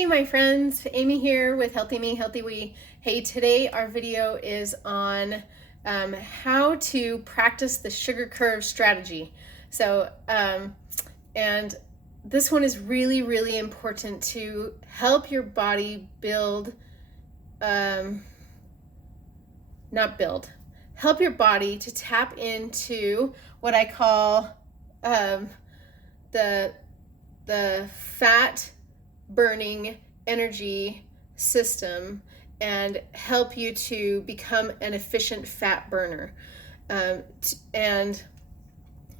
Hey my friends, Amy here with Healthy Me, Healthy We. Hey, today our video is on how to practice the sugar curve strategy. And this one is really, really important to help your body help your body to tap into what I call the fat burning energy system and help you to become an efficient fat burner. And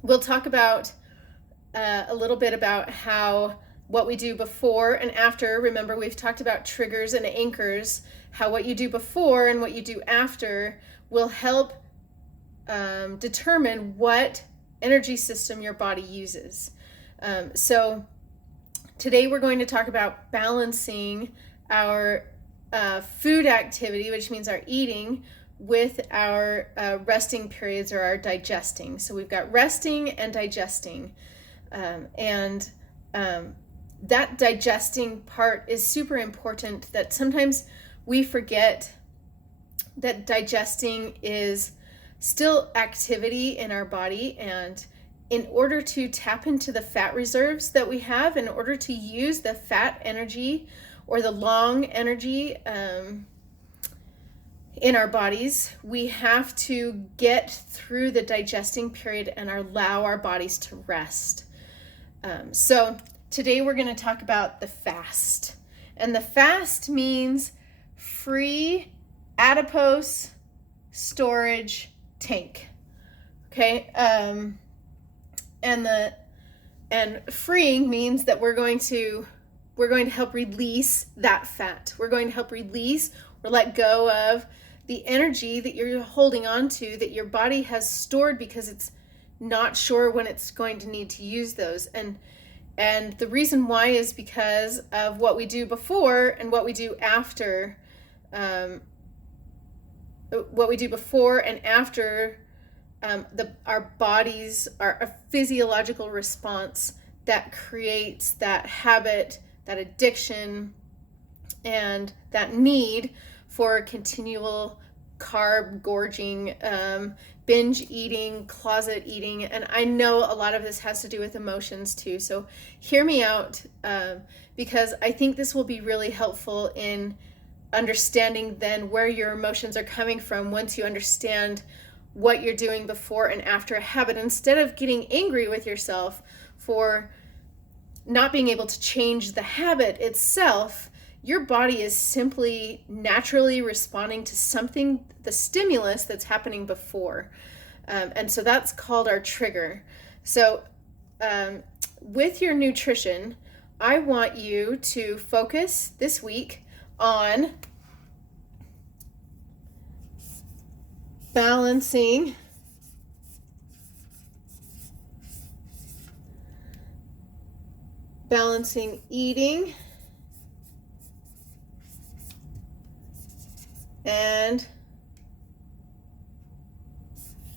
we'll talk about a little bit about what we do before and after. Remember, we've talked about triggers and anchors, how what you do before and what you do after will help determine what energy system your body uses. So today we're going to talk about balancing our food activity, which means our eating, with our resting periods or our digesting. So we've got resting and digesting. That digesting part is super important, that sometimes we forget that digesting is still activity in our body, and in order to tap into the fat reserves that we have, in order to use the fat energy or the long energy in our bodies, we have to get through the digesting period and allow our bodies to rest. So today we're going to talk about the fast. And the fast means free adipose storage tank. Okay? And freeing means that we're going to help release that fat. We're going to help release or let go of the energy that you're holding on to, that your body has stored because it's not sure when it's going to need to use those. And the reason why is because of what we do before and what we do after. What we do before and after our bodies are a physiological response that creates that habit, that addiction, and that need for continual carb gorging, binge eating, closet eating. And I know a lot of this has to do with emotions too. So hear me out, because I think this will be really helpful in understanding then where your emotions are coming from once you understand what you're doing before and after a habit. Instead of getting angry with yourself for not being able to change the habit itself, your body is simply naturally responding to something, the stimulus that's happening before. And so that's called our trigger. So with your nutrition, I want you to focus this week on balancing eating and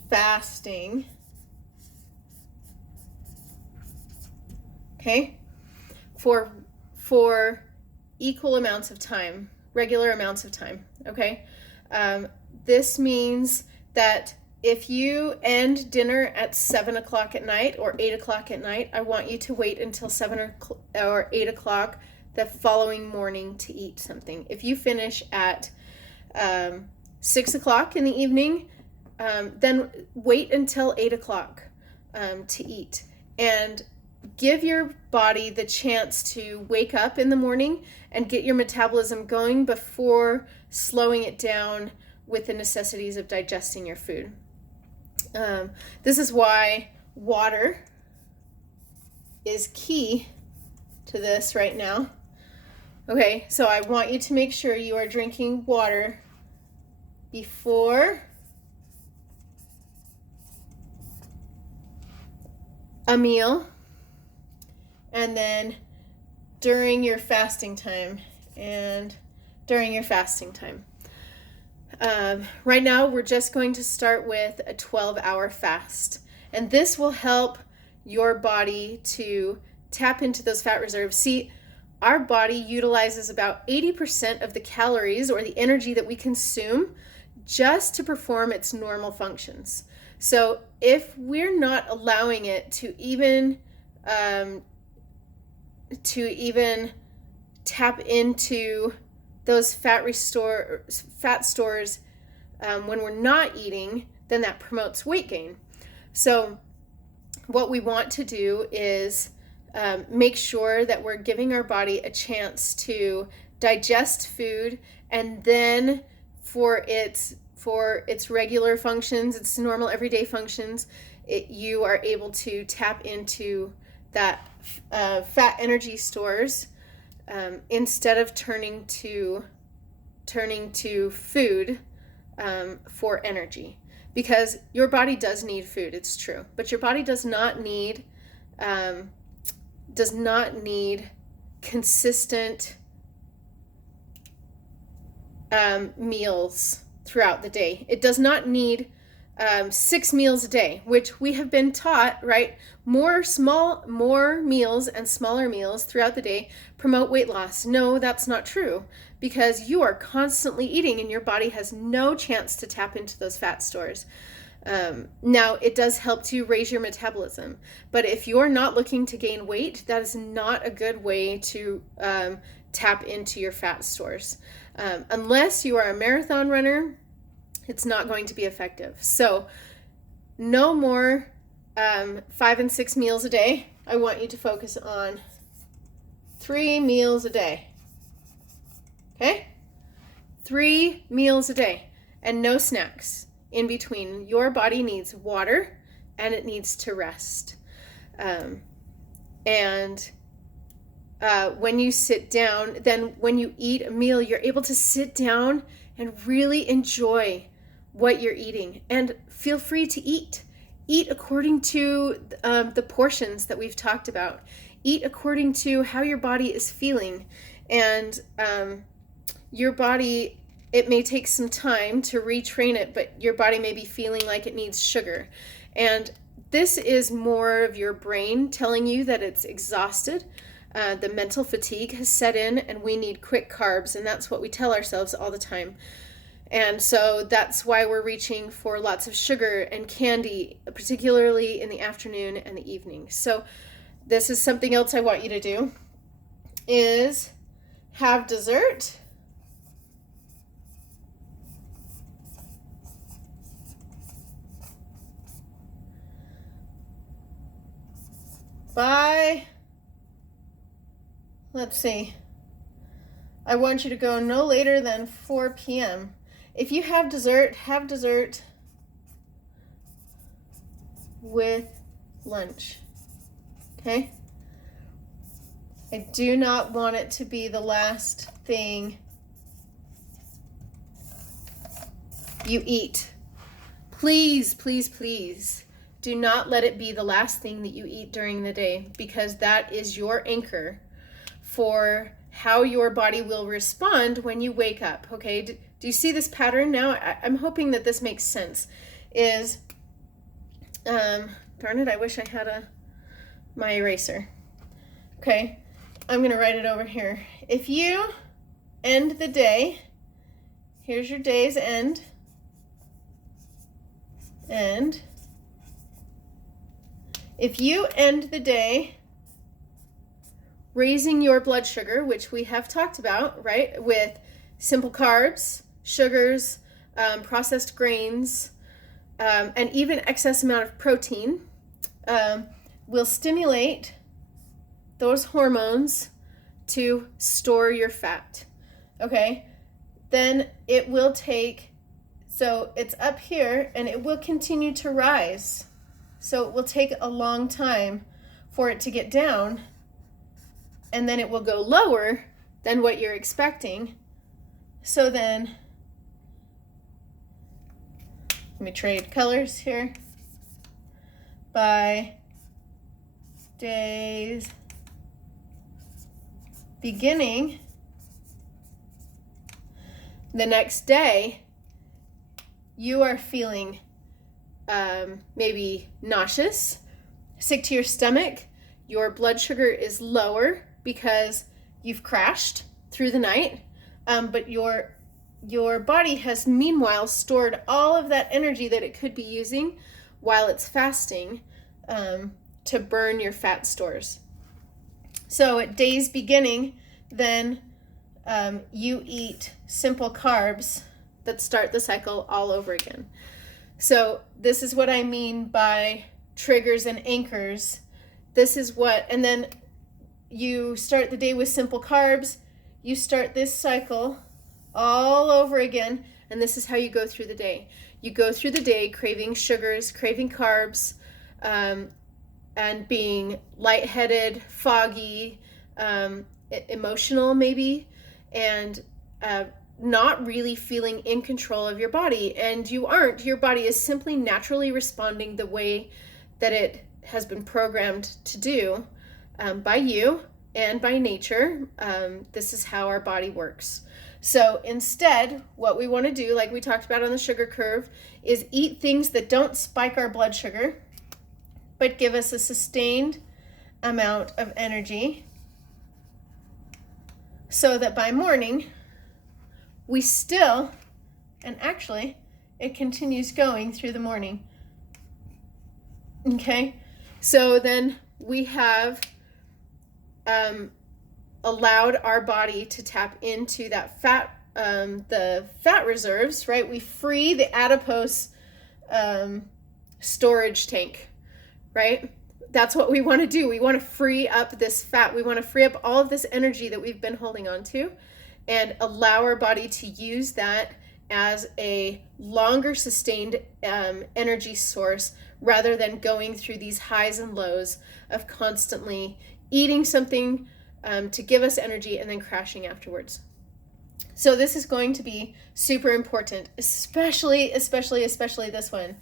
fasting. Okay? For equal amounts of time, regular amounts of time. Okay? This means that if you end dinner at 7 o'clock at night or 8 o'clock at night, I want you to wait until 7 or 8 o'clock the following morning to eat something. If you finish at 6 o'clock in the evening, then wait until 8 o'clock to eat. And give your body the chance to wake up in the morning and get your metabolism going before slowing it down with the necessities of digesting your food. This is why water is key to this right now. Okay, so I want you to make sure you are drinking water before a meal and then during your fasting time and during your fasting time. Right now, we're just going to start with a 12-hour fast. And this will help your body to tap into those fat reserves. See, our body utilizes about 80% of the calories or the energy that we consume just to perform its normal functions. So if we're not allowing it to even tap into those fat stores when we're not eating, then that promotes weight gain. So what we want to do is make sure that we're giving our body a chance to digest food, and then for its regular functions, its normal everyday functions, you are able to tap into that fat energy stores instead of turning to food for energy. Because your body does need food, it's true, but your body does not need consistent meals throughout the day. It does not need 6 meals a day, which we have been taught, right? More meals and smaller meals throughout the day promote weight loss. No, that's not true, because you are constantly eating and your body has no chance to tap into those fat stores. Now, it does help to raise your metabolism, but if you're not looking to gain weight, that is not a good way to tap into your fat stores. Unless you are a marathon runner, it's not going to be effective. So no more 5 and 6 meals a day. I want you to focus on 3 meals a day. Okay? 3 meals a day and no snacks in between. Your body needs water and it needs to rest. When you sit down, then when you eat a meal, you're able to sit down and really enjoy what you're eating, and feel free to eat. Eat according to the portions that we've talked about. Eat according to how your body is feeling. And your body, it may take some time to retrain it, but your body may be feeling like it needs sugar. And this is more of your brain telling you that it's exhausted. The mental fatigue has set in and we need quick carbs, and that's what we tell ourselves all the time. And so that's why we're reaching for lots of sugar and candy, particularly in the afternoon and the evening. So this is something else I want you to do, is have dessert. Let's see. I want you to go no later than 4 p.m. If you have dessert with lunch. Okay? I do not want it to be the last thing you eat. Please, please, please do not let it be the last thing that you eat during the day, because that is your anchor for how your body will respond when you wake up. Okay, do you see this pattern now? I'm hoping that this makes sense. Darn it, I wish I had my eraser. Okay, I'm gonna write it over here. If you end the day, here's your day's end. And if you end the day raising your blood sugar, which we have talked about, right, with simple carbs, sugars, processed grains, and even excess amount of protein, will stimulate those hormones to store your fat, okay? Then it will take, so it's up here and it will continue to rise. So it will take a long time for it to get down, and then it will go lower than what you're expecting. So then, let me trade colors here. By days beginning, the next day, you are feeling maybe nauseous, sick to your stomach. Your blood sugar is lower because you've crashed through the night, but your body has meanwhile stored all of that energy that it could be using while it's fasting to burn your fat stores. So at day's beginning, then you eat simple carbs that start the cycle all over again. So this is what I mean by triggers and anchors. This is what, and then you start the day with simple carbs, you start this cycle all over again, and this is how you go through the day. You go through the day craving sugars, craving carbs, and being lightheaded, foggy, emotional maybe, and not really feeling in control of your body. And you aren't. Your body is simply naturally responding the way that it has been programmed to do by you and by nature. This is how our body works. So instead, what we want to do, like we talked about on the sugar curve, is eat things that don't spike our blood sugar, but give us a sustained amount of energy so that by morning, we still, and actually, it continues going through the morning. Okay? So then we have allowed our body to tap into that fat, the fat reserves, right? We free the adipose storage tank, right? That's what we want to do. We want to free up this fat. We want to free up all of this energy that we've been holding on to and allow our body to use that as a longer sustained energy source rather than going through these highs and lows of constantly eating something to give us energy and then crashing afterwards. So this is going to be super important, especially this one.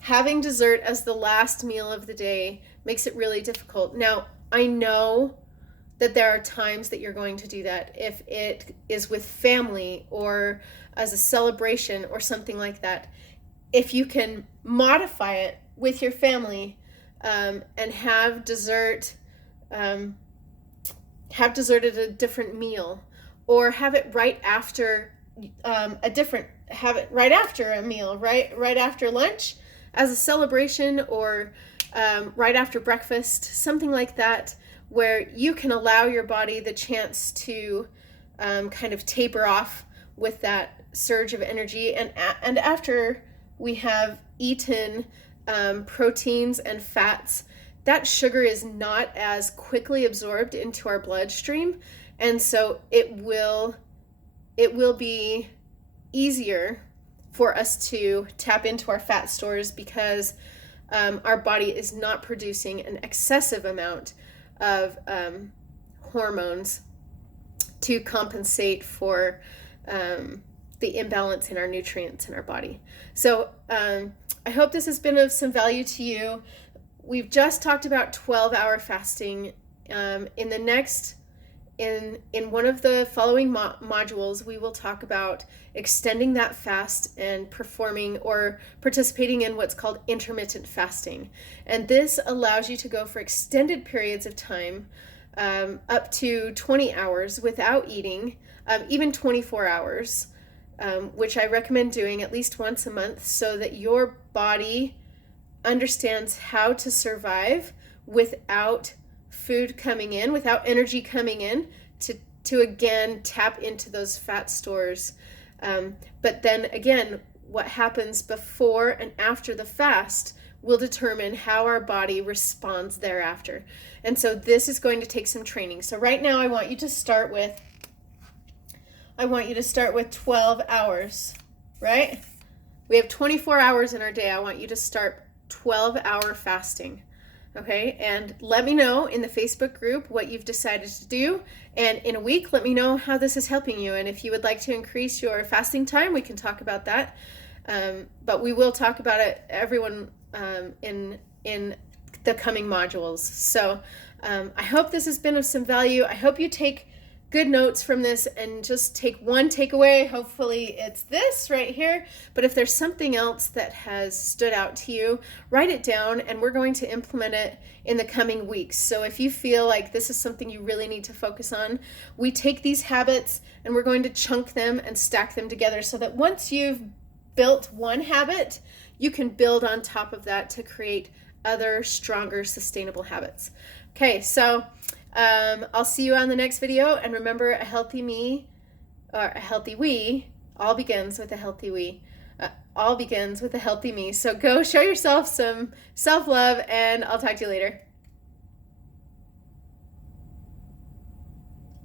Having dessert as the last meal of the day makes it really difficult. Now, I know that there are times that you're going to do that if it is with family or as a celebration or something like that. If you can modify it with your family and have dessert at a different meal, or have it right after right after a meal, right after lunch as a celebration, or right after breakfast, something like that, where you can allow your body the chance to kind of taper off with that surge of energy. And after we have eaten proteins and fats, that sugar is not as quickly absorbed into our bloodstream, and so it will be easier for us to tap into our fat stores because our body is not producing an excessive amount of hormones to compensate for the imbalance in our nutrients in our body. So I hope this has been of some value to you. We've just talked about 12-hour fasting. In one of the following modules, we will talk about extending that fast and performing or participating in what's called intermittent fasting. And this allows you to go for extended periods of time, up to 20 hours without eating, even 24 hours, which I recommend doing at least once a month so that your body understands how to survive without food coming in, without energy coming in, to again tap into those fat stores. But then again, what happens before and after the fast will determine how our body responds thereafter. And so this is going to take some training. So right now I want you to start with 12 hours, right? We have 24 hours in our day. I want you to start 12-hour fasting. Okay, and let me know in the Facebook group what you've decided to do. And in a week, let me know how this is helping you. And if you would like to increase your fasting time, we can talk about that. But we will talk about it, everyone, in the coming modules. So I hope this has been of some value. I hope you take good notes from this and just take one takeaway. Hopefully it's this right here. But if there's something else that has stood out to you, write it down, and we're going to implement it in the coming weeks. So if you feel like this is something you really need to focus on, we take these habits and we're going to chunk them and stack them together so that once you've built one habit, you can build on top of that to create other stronger, sustainable habits. Okay, so I'll see you on the next video, and remember, a healthy me, or a healthy we, all begins with a healthy we. All begins with a healthy me. So go show yourself some self-love, and I'll talk to you later.